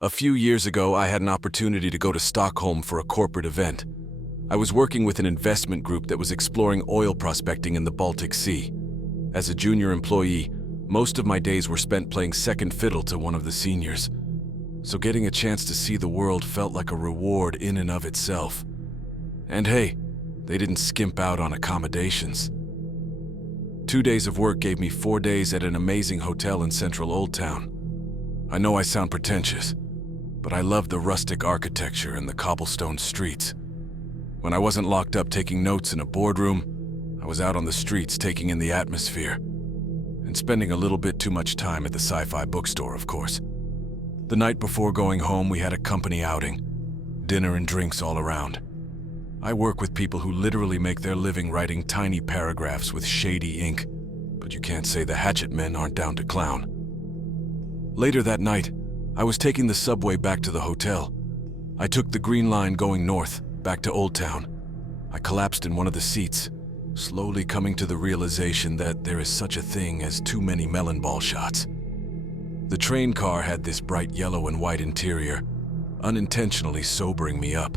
A few years ago, I had an opportunity to go to Stockholm for a corporate event. I was working with an investment group that was exploring oil prospecting in the Baltic Sea. As a junior employee, most of my days were spent playing second fiddle to one of the seniors. So getting a chance to see the world felt like a reward in and of itself. And hey, they didn't skimp out on accommodations. 2 days of work gave me 4 days at an amazing hotel in central Old Town. I know I sound pretentious, but I loved the rustic architecture and the cobblestone streets. When I wasn't locked up taking notes in a boardroom, I was out on the streets taking in the atmosphere, and spending a little bit too much time at the sci-fi bookstore, of course. The night before going home, we had a company outing, dinner and drinks all around. I work with people who literally make their living writing tiny paragraphs with shady ink, but you can't say the hatchet men aren't down to clown. Later that night, I was taking the subway back to the hotel. I took the green line going north, back to Old Town. I collapsed in one of the seats, slowly coming to the realization that there is such a thing as too many melon ball shots. The train car had this bright yellow and white interior, unintentionally sobering me up.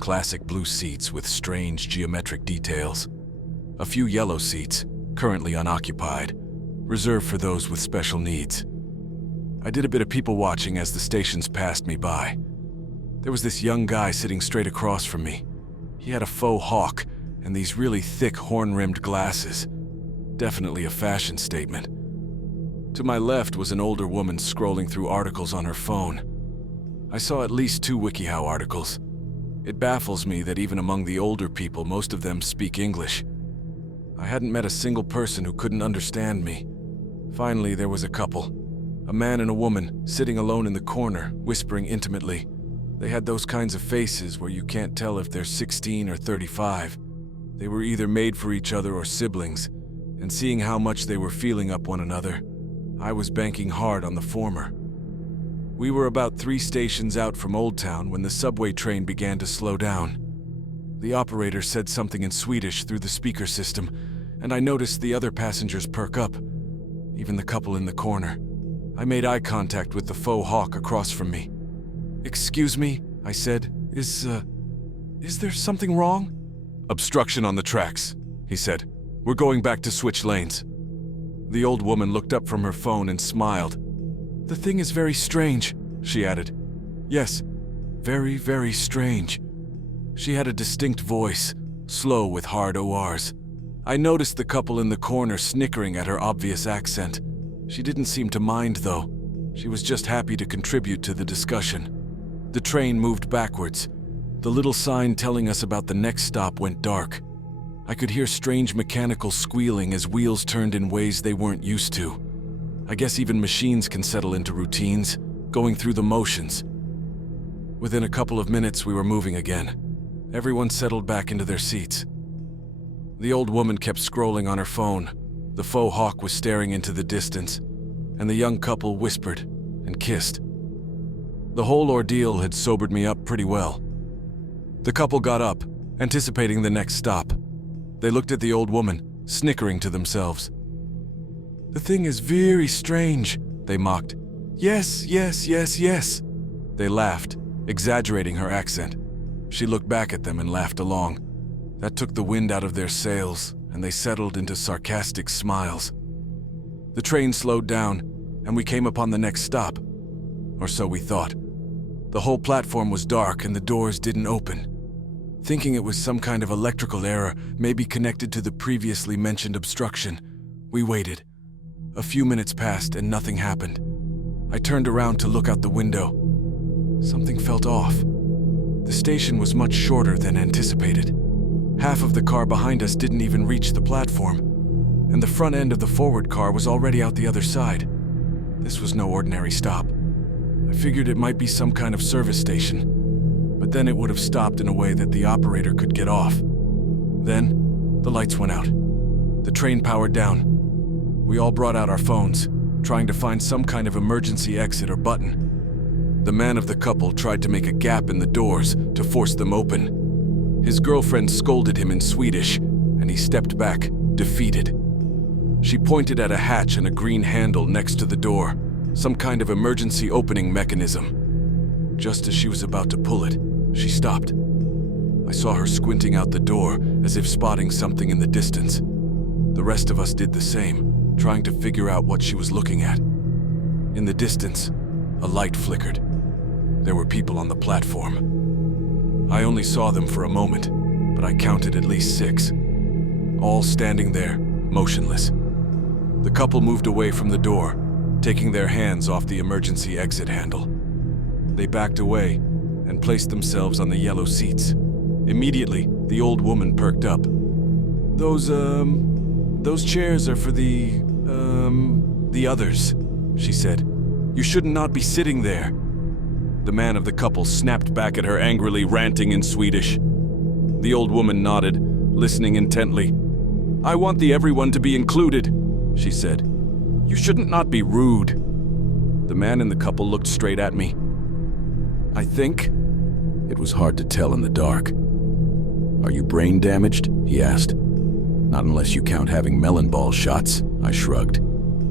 Classic blue seats with strange geometric details. A few yellow seats, currently unoccupied, reserved for those with special needs. I did a bit of people watching as the stations passed me by. There was this young guy sitting straight across from me. He had a faux hawk and these really thick horn-rimmed glasses. Definitely a fashion statement. To my left was an older woman scrolling through articles on her phone. I saw at least 2 WikiHow articles. It baffles me that even among the older people, most of them speak English. I hadn't met a single person who couldn't understand me. Finally, there was a couple. A man and a woman, sitting alone in the corner, whispering intimately. They had those kinds of faces where you can't tell if they're 16 or 35. They were either made for each other or siblings, and seeing how much they were feeling up one another, I was banking hard on the former. We were about 3 stations out from Old Town when the subway train began to slow down. The operator said something in Swedish through the speaker system, and I noticed the other passengers perk up, even the couple in the corner. I made eye contact with the faux hawk across from me. "Excuse me," I said. Is there something wrong?" "Obstruction on the tracks," he said. "We're going back to switch lanes." The old woman looked up from her phone and smiled. "The thing is very strange," she added. "Yes, very, very strange." She had a distinct voice, slow with hard ORs. I noticed the couple in the corner snickering at her obvious accent. She didn't seem to mind, though. She was just happy to contribute to the discussion. The train moved backwards. The little sign telling us about the next stop went dark. I could hear strange mechanical squealing as wheels turned in ways they weren't used to. I guess even machines can settle into routines, going through the motions. Within a couple of minutes, we were moving again. Everyone settled back into their seats. The old woman kept scrolling on her phone. The faux hawk was staring into the distance, and the young couple whispered and kissed. The whole ordeal had sobered me up pretty well. The couple got up, anticipating the next stop. They looked at the old woman, snickering to themselves. "The thing is very strange," they mocked. "Yes, yes, yes, yes." They laughed, exaggerating her accent. She looked back at them and laughed along. That took the wind out of their sails, and they settled into sarcastic smiles. The train slowed down, and we came upon the next stop. Or so we thought. The whole platform was dark and the doors didn't open. Thinking it was some kind of electrical error, maybe connected to the previously mentioned obstruction, we waited. A few minutes passed and nothing happened. I turned around to look out the window. Something felt off. The station was much shorter than anticipated. Half of the car behind us didn't even reach the platform, and the front end of the forward car was already out the other side. This was no ordinary stop. I figured it might be some kind of service station, but then it would have stopped in a way that the operator could get off. Then, the lights went out. The train powered down. We all brought out our phones, trying to find some kind of emergency exit or button. The man of the couple tried to make a gap in the doors to force them open. His girlfriend scolded him in Swedish, and he stepped back, defeated. She pointed at a hatch and a green handle next to the door. some kind of emergency opening mechanism. Just as she was about to pull it, she stopped. I saw her squinting out the door as if spotting something in the distance. The rest of us did the same, trying to figure out what she was looking at. In the distance, a light flickered. There were people on the platform. I only saw them for a moment, but I counted at least 6. All standing there, motionless. The couple moved away from the door, taking their hands off the emergency exit handle. They backed away and placed themselves on the yellow seats. Immediately, the old woman perked up. Those chairs are for the others, she said. You should not be sitting there. The man of the couple snapped back at her angrily, ranting in Swedish. The old woman nodded, listening intently. I want the everyone to be included, she said. You shouldn't not be rude. The man in the couple looked straight at me. I think. It was hard to tell in the dark. Are you brain damaged? He asked. Not unless you count having melon ball shots, I shrugged.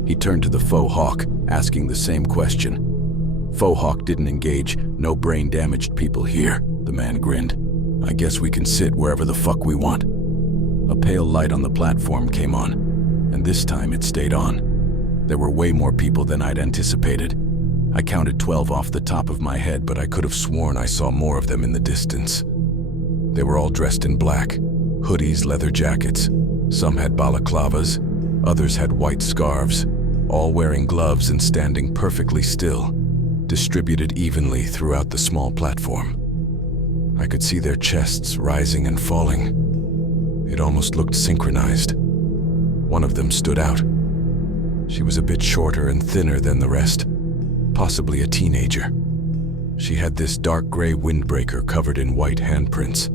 He turned to the faux hawk, asking the same question. Faux hawk didn't engage, no brain damaged people here, the man grinned. I guess we can sit wherever the fuck we want. A pale light on the platform came on, and this time it stayed on. There were way more people than I'd anticipated. I counted 12 off the top of my head, but I could have sworn I saw more of them in the distance. They were all dressed in black, hoodies, leather jackets. Some had balaclavas, others had white scarves, all wearing gloves and standing perfectly still, distributed evenly throughout the small platform. I could see their chests rising and falling. It almost looked synchronized. One of them stood out. She was a bit shorter and thinner than the rest, possibly a teenager. She had this dark gray windbreaker covered in white handprints.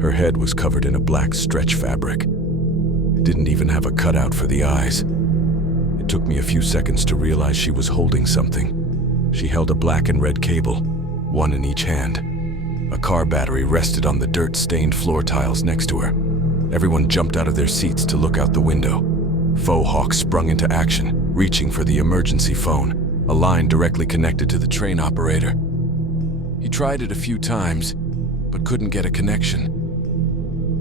Her head was covered in a black stretch fabric. It didn't even have a cutout for the eyes. It took me a few seconds to realize she was holding something. She held a black and red cable, one in each hand. A car battery rested on the dirt-stained floor tiles next to her. Everyone jumped out of their seats to look out the window. Faux hawk sprung into action, reaching for the emergency phone, a line directly connected to the train operator. He tried it a few times, but couldn't get a connection.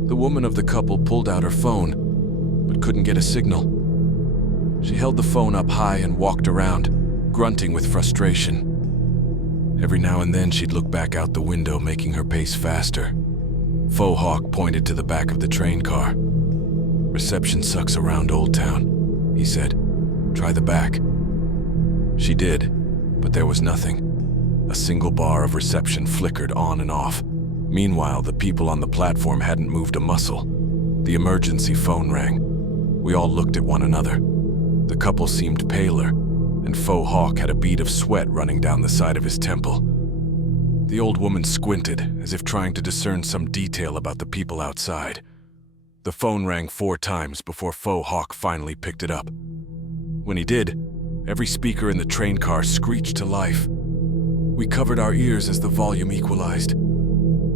The woman of the couple pulled out her phone, but couldn't get a signal. She held the phone up high and walked around, grunting with frustration. Every now and then she'd look back out the window, making her pace faster. Faux hawk pointed to the back of the train car. Reception sucks around Old Town, he said. Try the back. She did, but there was nothing. A single bar of reception flickered on and off. Meanwhile, the people on the platform hadn't moved a muscle. The emergency phone rang. We all looked at one another. The couple seemed paler, and Faux hawk had a bead of sweat running down the side of his temple. The old woman squinted, as if trying to discern some detail about the people outside. The phone rang 4 times before Faux hawk finally picked it up. When he did, every speaker in the train car screeched to life. We covered our ears as the volume equalized.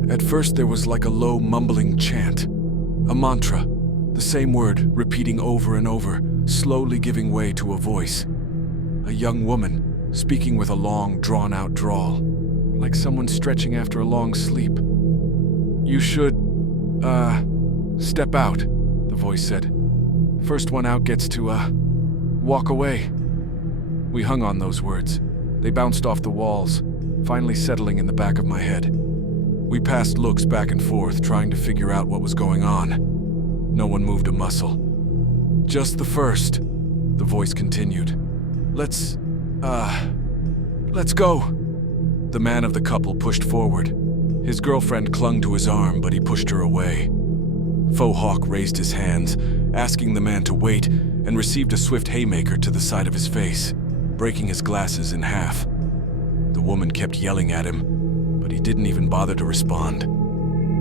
At first there was like a low mumbling chant, a mantra, the same word repeating over and over, slowly giving way to a voice. A young woman, speaking with a long, drawn-out drawl, like someone stretching after a long sleep. You should, step out, the voice said. First one out gets to, walk away. We hung on those words. They bounced off the walls, finally settling in the back of my head. We passed looks back and forth, trying to figure out what was going on. No one moved a muscle. Just the first, the voice continued. Let's go. The man of the couple pushed forward. His girlfriend clung to his arm, but he pushed her away. Faux hawk raised his hands, asking the man to wait, and received a swift haymaker to the side of his face, breaking his glasses in half. The woman kept yelling at him, but he didn't even bother to respond.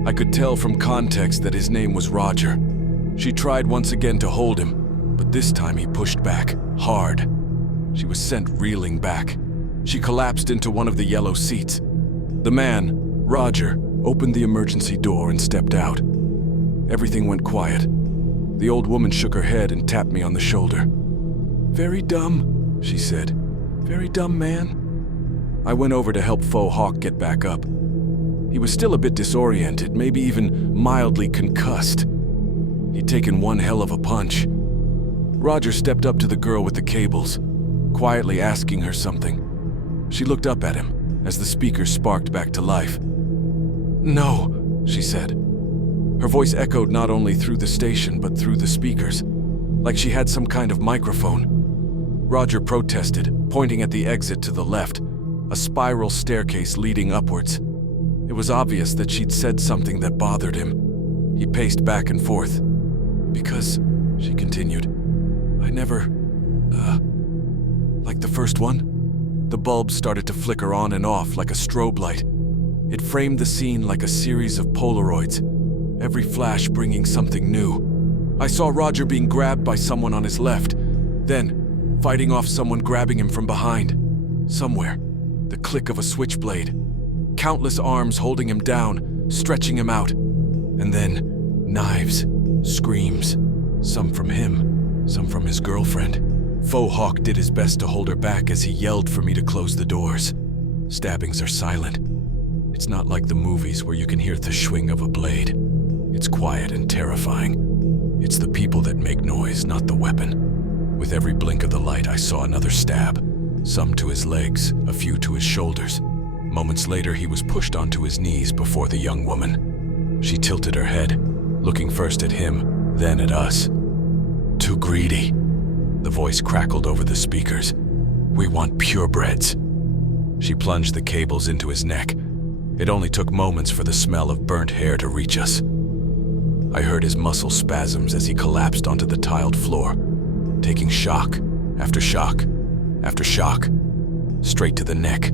I could tell from context that his name was Roger. She tried once again to hold him, but this time he pushed back, hard. She was sent reeling back. She collapsed into one of the yellow seats. The man, Roger, opened the emergency door and stepped out. Everything went quiet. The old woman shook her head and tapped me on the shoulder. Very dumb, she said. Very dumb man. I went over to help Faux Hawk get back up. He was still a bit disoriented, maybe even mildly concussed. He'd taken one hell of a punch. Roger stepped up to the girl with the cables, quietly asking her something. She looked up at him as the speaker sparked back to life. "No," she said. Her voice echoed not only through the station but through the speakers, like she had some kind of microphone. Roger protested, pointing at the exit to the left, a spiral staircase leading upwards. It was obvious that she'd said something that bothered him. He paced back and forth. "Because," she continued, "I never, like the first one?" The bulbs started to flicker on and off like a strobe light. It framed the scene like a series of Polaroids, every flash bringing something new. I saw Roger being grabbed by someone on his left, then fighting off someone grabbing him from behind. Somewhere, the click of a switchblade. Countless arms holding him down, stretching him out. And then, knives, screams, some from him, some from his girlfriend. Faux Hawk did his best to hold her back as he yelled for me to close the doors. Stabbings are silent. It's not like the movies where you can hear the swing of a blade. It's quiet and terrifying. It's the people that make noise, not the weapon. With every blink of the light, I saw another stab. Some to his legs, a few to his shoulders. Moments later, he was pushed onto his knees before the young woman. She tilted her head, looking first at him, then at us. "Too greedy." The voice crackled over the speakers. "We want purebreds." She plunged the cables into his neck. It only took moments for the smell of burnt hair to reach us. I heard his muscle spasms as he collapsed onto the tiled floor, taking shock after shock after shock, straight to the neck.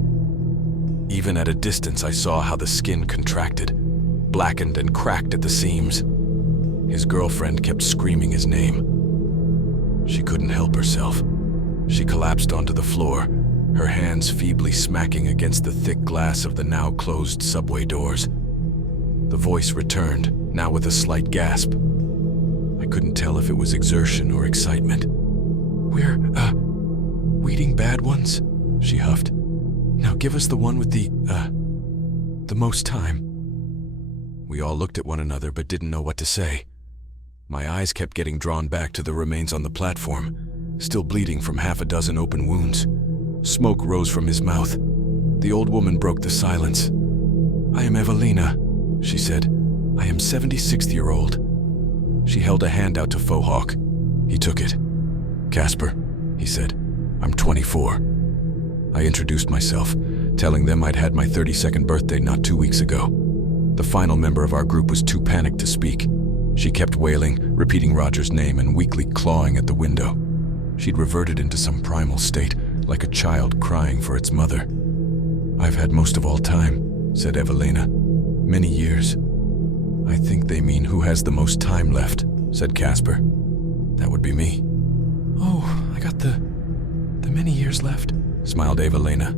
Even at a distance, I saw how the skin contracted, blackened and cracked at the seams. His girlfriend kept screaming his name. She couldn't help herself. She collapsed onto the floor, her hands feebly smacking against the thick glass of the now closed subway doors. The voice returned, now with a slight gasp. I couldn't tell if it was exertion or excitement. "We're, weeding bad ones," she huffed. "Now give us the one with the most time." We all looked at one another but didn't know what to say. My eyes kept getting drawn back to the remains on the platform, still bleeding from half a dozen open wounds. Smoke rose from his mouth. The old woman broke the silence. "I am Evelina," she said. "I am 76-year-old. She held a hand out to Faux Hawk. He took it. "Casper," he said. "I'm 24. I introduced myself, telling them I'd had my 32nd birthday not 2 weeks ago. The final member of our group was too panicked to speak. She kept wailing, repeating Roger's name and weakly clawing at the window. She'd reverted into some primal state, like a child crying for its mother. "I've had most of all time," said Evelina. "Many years." "I think they mean who has the most time left," said Casper. "That would be me." "Oh, I got the many years left," smiled Evelina.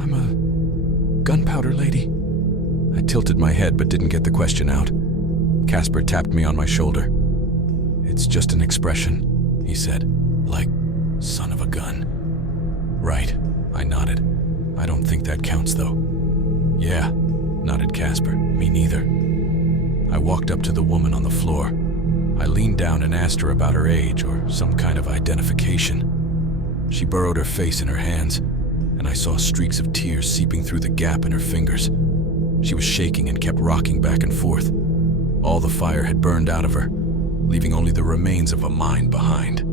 "I'm a gunpowder lady." I tilted my head but didn't get the question out. Casper tapped me on my shoulder. "It's just an expression," he said, "like son of a gun." "Right," I nodded. "I don't think that counts though." "Yeah," nodded Casper, "me neither." I walked up to the woman on the floor. I leaned down and asked her about her age or some kind of identification. She burrowed her face in her hands, and I saw streaks of tears seeping through the gap in her fingers. She was shaking and kept rocking back and forth. All the fire had burned out of her, leaving only the remains of a mind behind.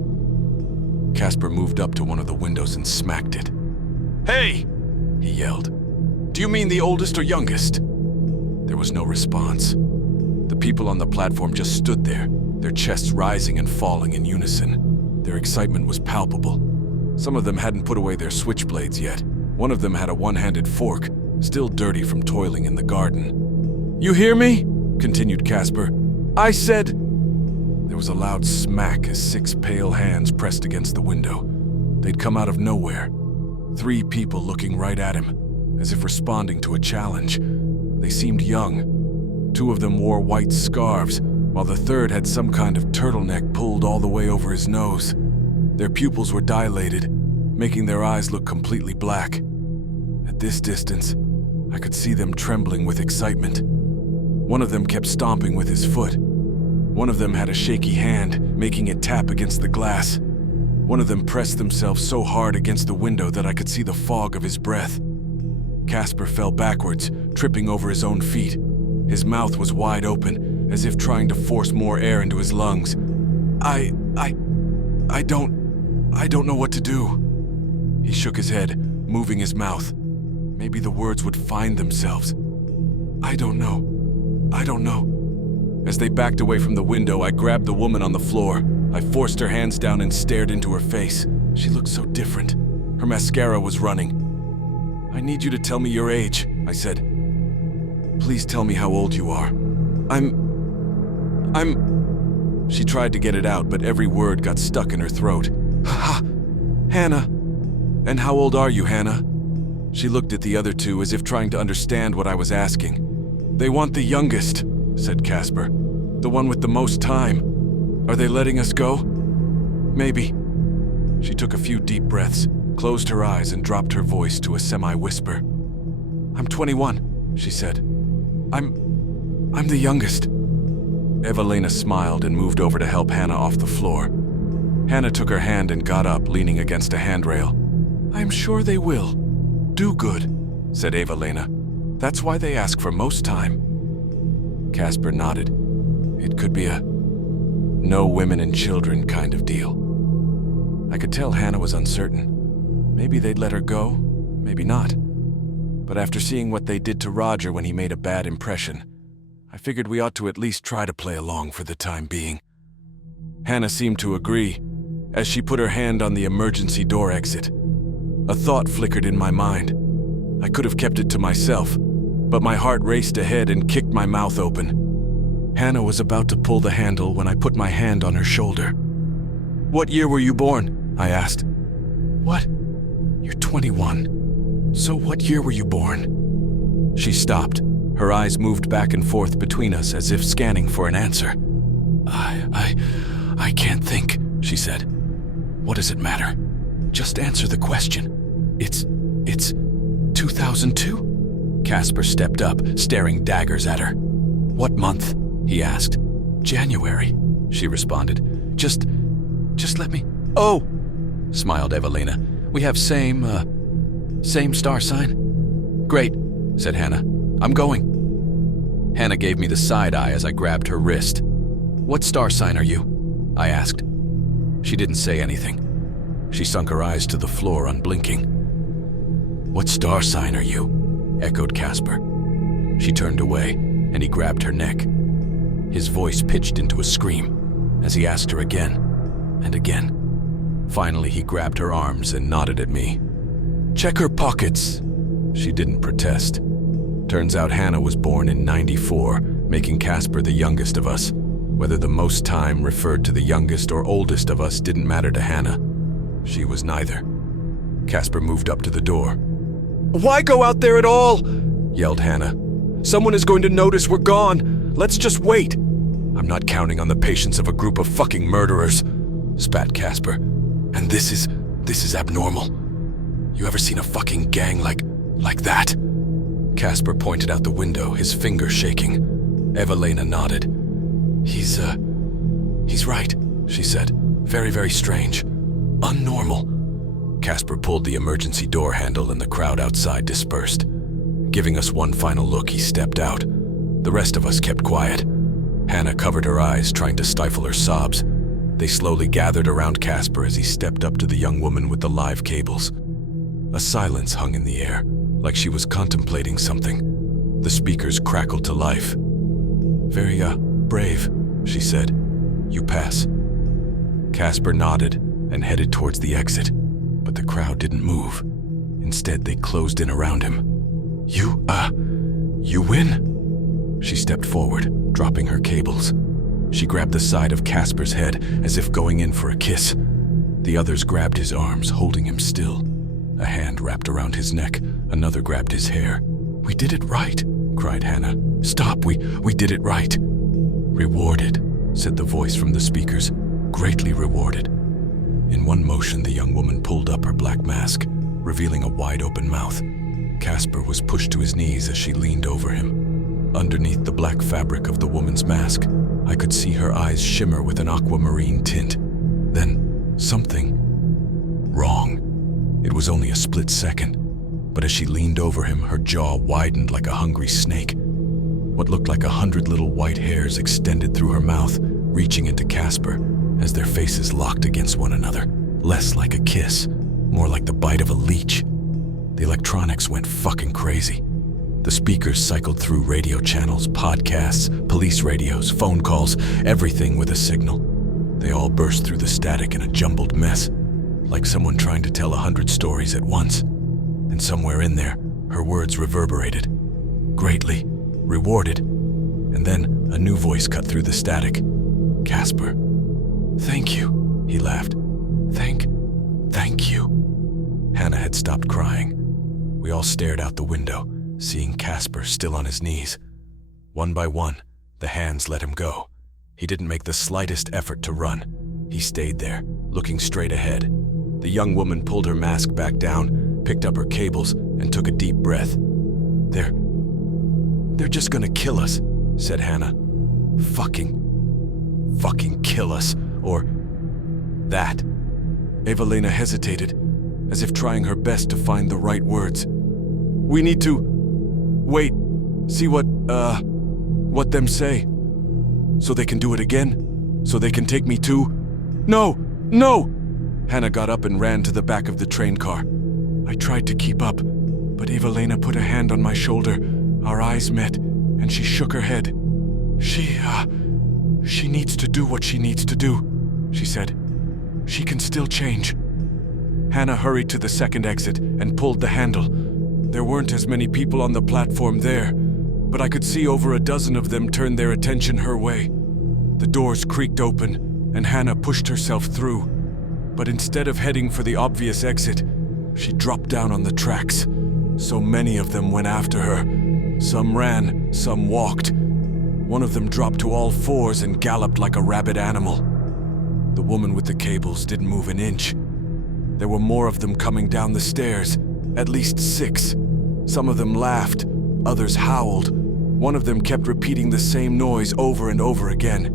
Casper moved up to one of the windows and smacked it. "Hey!" he yelled. "Do you mean the oldest or youngest?" There was no response. The people on the platform just stood there, their chests rising and falling in unison. Their excitement was palpable. Some of them hadn't put away their switchblades yet. One of them had a one-handed fork, still dirty from toiling in the garden. "You hear me?" continued Casper. "I said—" There was a loud smack as 6 pale hands pressed against the window. They'd come out of nowhere. 3 people looking right at him, as if responding to a challenge. They seemed young. 2 of them wore white scarves, while the third had some kind of turtleneck pulled all the way over his nose. Their pupils were dilated, making their eyes look completely black. At this distance, I could see them trembling with excitement. One of them kept stomping with his foot. One of them had a shaky hand, making it tap against the glass. One of them pressed themselves so hard against the window that I could see the fog of his breath. Casper fell backwards, tripping over his own feet. His mouth was wide open, as if trying to force more air into his lungs. I don't know what to do. He shook his head, moving his mouth. Maybe the words would find themselves. I don't know. As they backed away from the window, I grabbed the woman on the floor. I forced her hands down and stared into her face. She looked so different. Her mascara was running. I need you to tell me your age, I said. Please tell me how old you are. She tried to get it out, but every word got stuck in her throat. Ha! Hannah! And how old are you, Hannah? She looked at the other two as if trying to understand what I was asking. They want the youngest, said Casper. The one with the most time. Are they letting us go? Maybe. She took a few deep breaths, closed her eyes, and dropped her voice to a semi-whisper. I'm 21, she said. I'm the youngest. Evelina smiled and moved over to help Hannah off the floor. Hannah took her hand and got up, leaning against a handrail. I'm sure they will. Do good, said Evelina. That's why they ask for most time. Casper nodded. It could be a no women and children kind of deal. I could tell Hannah was uncertain. Maybe they'd let her go, maybe not. But after seeing what they did to Roger when he made a bad impression, I figured we ought to at least try to play along for the time being. Hannah seemed to agree, as she put her hand on the emergency door exit. A thought flickered in my mind. I could have kept it to myself, but my heart raced ahead and kicked my mouth open. Hannah was about to pull the handle when I put my hand on her shoulder. What year were you born? I asked. What? You're 21. So what year were you born? She stopped. Her eyes moved back and forth between us as if scanning for an answer. I can't think, she said. What does it matter? Just answer the question. It's 2002? Casper stepped up, staring daggers at her. What month? He asked. January, she responded. Just let me... Oh, smiled Evelina. We have same star sign. Great, said Hannah. I'm going. Hannah gave me the side eye as I grabbed her wrist. What star sign are you? I asked. She didn't say anything. She sunk her eyes to the floor, unblinking. What star sign are you? Echoed Casper. She turned away, and he grabbed her neck. His voice pitched into a scream as he asked her again and again. Finally, he grabbed her arms and nodded at me. Check her pockets. She didn't protest. Turns out Hannah was born in '94, making Casper the youngest of us. Whether the most time referred to the youngest or oldest of us didn't matter to Hannah. She was neither. Casper moved up to the door. Why go out there at all? Yelled Hannah. Someone is going to notice we're gone. Let's just wait. I'm not counting on the patience of a group of fucking murderers, spat Casper. And this is abnormal. You ever seen a fucking gang like that? Casper pointed out the window, his finger shaking. Evelina nodded. He's right, she said. Very, very strange. Unnormal. Casper pulled the emergency door handle and the crowd outside dispersed. Giving us one final look, he stepped out. The rest of us kept quiet. Hannah covered her eyes, trying to stifle her sobs. They slowly gathered around Casper as he stepped up to the young woman with the live cables. A silence hung in the air, like she was contemplating something. The speakers crackled to life. Very, brave, she said. You pass. Casper nodded and headed towards the exit, but the crowd didn't move. Instead, they closed in around him. You win? She stepped forward, dropping her cables. She grabbed the side of Casper's head as if going in for a kiss. The others grabbed his arms, holding him still. A hand wrapped around his neck, another grabbed his hair. We did it right, cried Hannah. Stop, we did it right. Rewarded, said the voice from the speakers. Greatly rewarded. In one motion, the young woman pulled up her black mask, revealing a wide-open mouth. Casper was pushed to his knees as she leaned over him. Underneath the black fabric of the woman's mask, I could see her eyes shimmer with an aquamarine tint. Then, something wrong. It was only a split second, but as she leaned over him, her jaw widened like a hungry snake. What looked like 100 little white hairs extended through her mouth, reaching into Casper as their faces locked against one another. Less like a kiss, more like the bite of a leech. The electronics went fucking crazy. The speakers cycled through radio channels, podcasts, police radios, phone calls, everything with a signal. They all burst through the static in a jumbled mess, like someone trying to tell 100 stories at once. And somewhere in there, her words reverberated. Greatly, rewarded. And then a new voice cut through the static. Casper. Thank you, he laughed. Thank you. Hannah had stopped crying. We all stared out the window, seeing Casper still on his knees. One by one, the hands let him go. He didn't make the slightest effort to run. He stayed there, looking straight ahead. The young woman pulled her mask back down, picked up her cables, and took a deep breath. They're just gonna kill us, said Hannah. Fucking kill us, or that. Evelina hesitated, as if trying her best to find the right words. We need to wait, see what them say. So they can do it again? So they can take me too? No! Hannah got up and ran to the back of the train car. I tried to keep up, but Evelina put a hand on my shoulder. Our eyes met, and she shook her head. She needs to do what she needs to do, she said. She can still change. Hannah hurried to the second exit and pulled the handle. There weren't as many people on the platform there, but I could see over a dozen of them turn their attention her way. The doors creaked open, and Hannah pushed herself through. But instead of heading for the obvious exit, she dropped down on the tracks. So many of them went after her. Some ran, some walked. One of them dropped to all fours and galloped like a rabid animal. The woman with the cables didn't move an inch. There were more of them coming down the stairs, at least 6. Some of them laughed, others howled. One of them kept repeating the same noise over and over again.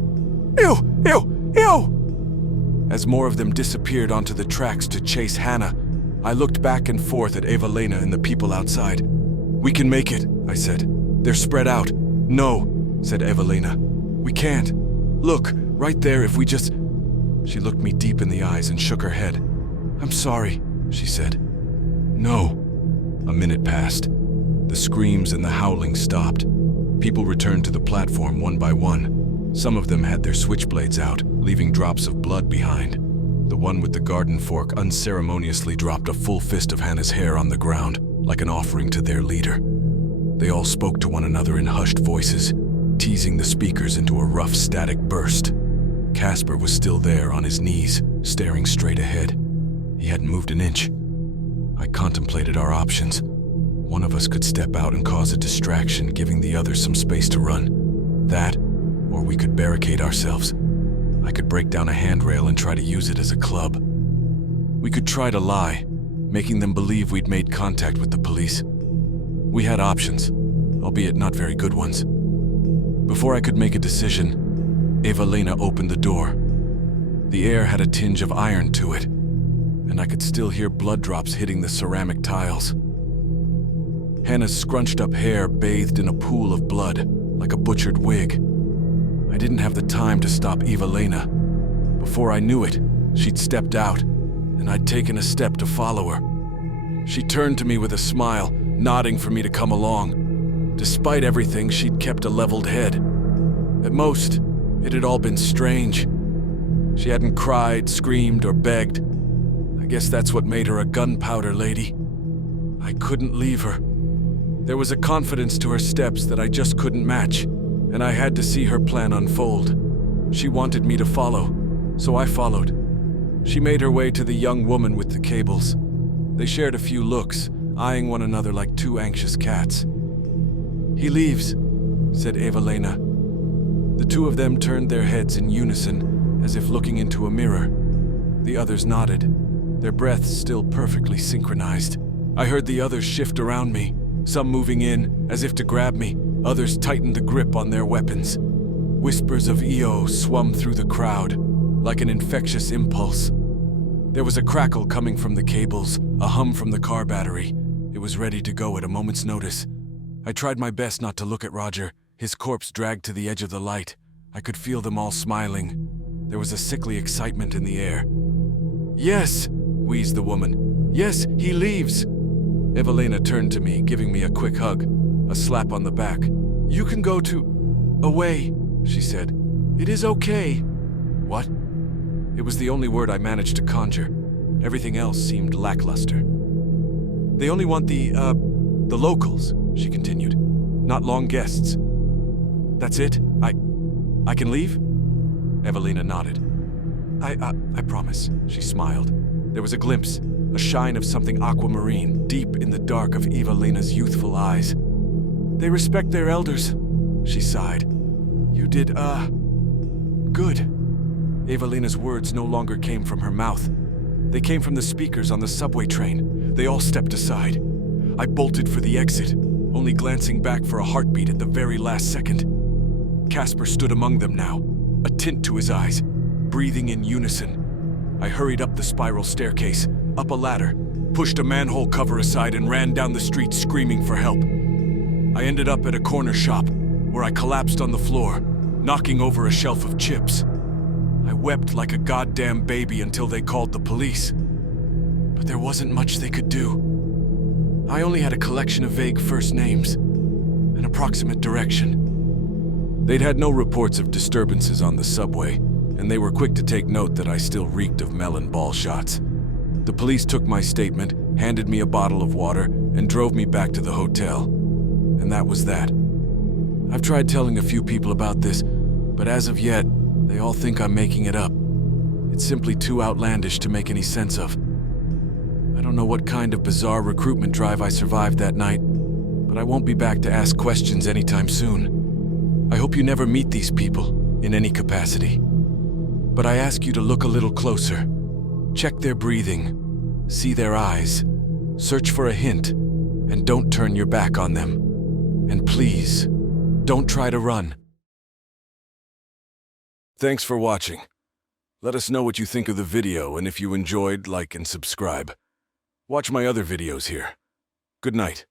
Ew! Ew! Ew! As more of them disappeared onto the tracks to chase Hannah, I looked back and forth at Evelina and the people outside. We can make it, I said. They're spread out. No, said Evelina. We can't. Look, right there if we just... She looked me deep in the eyes and shook her head. I'm sorry, she said. No. A minute passed. The screams and the howling stopped. People returned to the platform one by one. Some of them had their switchblades out, leaving drops of blood behind. The one with the garden fork unceremoniously dropped a full fist of Hannah's hair on the ground, like an offering to their leader. They all spoke to one another in hushed voices, teasing the speakers into a rough static burst. Casper was still there on his knees, staring straight ahead. He hadn't moved an inch. I contemplated our options. One of us could step out and cause a distraction, giving the others some space to run. That, or we could barricade ourselves. I could break down a handrail and try to use it as a club. We could try to lie, making them believe we'd made contact with the police. We had options, albeit not very good ones. Before I could make a decision, Evelina opened the door. The air had a tinge of iron to it, and I could still hear blood drops hitting the ceramic tiles. Hannah's scrunched up hair bathed in a pool of blood, like a butchered wig. I didn't have the time to stop Evelina. Before I knew it, she'd stepped out, and I'd taken a step to follow her. She turned to me with a smile, nodding for me to come along. Despite everything, she'd kept a leveled head. At most, it had all been strange. She hadn't cried, screamed, or begged. I guess that's what made her a gunpowder lady. I couldn't leave her. There was a confidence to her steps that I just couldn't match, and I had to see her plan unfold. She wanted me to follow, so I followed. She made her way to the young woman with the cables. They shared a few looks, eyeing one another like two anxious cats. He leaves, said Evelina. The two of them turned their heads in unison, as if looking into a mirror. The others nodded, their breaths still perfectly synchronized. I heard the others shift around me, some moving in, as if to grab me, others tightened the grip on their weapons. Whispers of EO swum through the crowd, like an infectious impulse. There was a crackle coming from the cables, a hum from the car battery. It was ready to go at a moment's notice. I tried my best not to look at Roger, his corpse dragged to the edge of the light. I could feel them all smiling. There was a sickly excitement in the air. "Yes," wheezed the woman. "Yes, he leaves." Evelina turned to me, giving me a quick hug, a slap on the back. "You can go to... away," she said. "It is okay." What? It was the only word I managed to conjure. Everything else seemed lackluster. "They only want the locals," she continued. "Not long guests." "That's it? I can leave?" Evelina nodded. I promise," she smiled. There was a glimpse, a shine of something aquamarine, deep in the dark of Evelina's youthful eyes. "They respect their elders," she sighed. "You did, good." Evelina's words no longer came from her mouth. They came from the speakers on the subway train. They all stepped aside. I bolted for the exit, only glancing back for a heartbeat at the very last second. Casper stood among them now, a tint to his eyes, breathing in unison. I hurried up the spiral staircase, up a ladder, pushed a manhole cover aside and ran down the street screaming for help. I ended up at a corner shop, where I collapsed on the floor, knocking over a shelf of chips. I wept like a goddamn baby until they called the police. But there wasn't much they could do. I only had a collection of vague first names, an approximate direction. They'd had no reports of disturbances on the subway, and they were quick to take note that I still reeked of melon ball shots. The police took my statement, handed me a bottle of water, and drove me back to the hotel. And that was that. I've tried telling a few people about this, but as of yet, they all think I'm making it up. It's simply too outlandish to make any sense of. I don't know what kind of bizarre recruitment drive I survived that night, but I won't be back to ask questions anytime soon. I hope you never meet these people, in any capacity. But I ask you to look a little closer. Check their breathing, see their eyes, search for a hint, and don't turn your back on them. And please, don't try to run. Thanks for watching. Let us know what you think of the video, and if you enjoyed, like and subscribe. Watch my other videos here. Good night.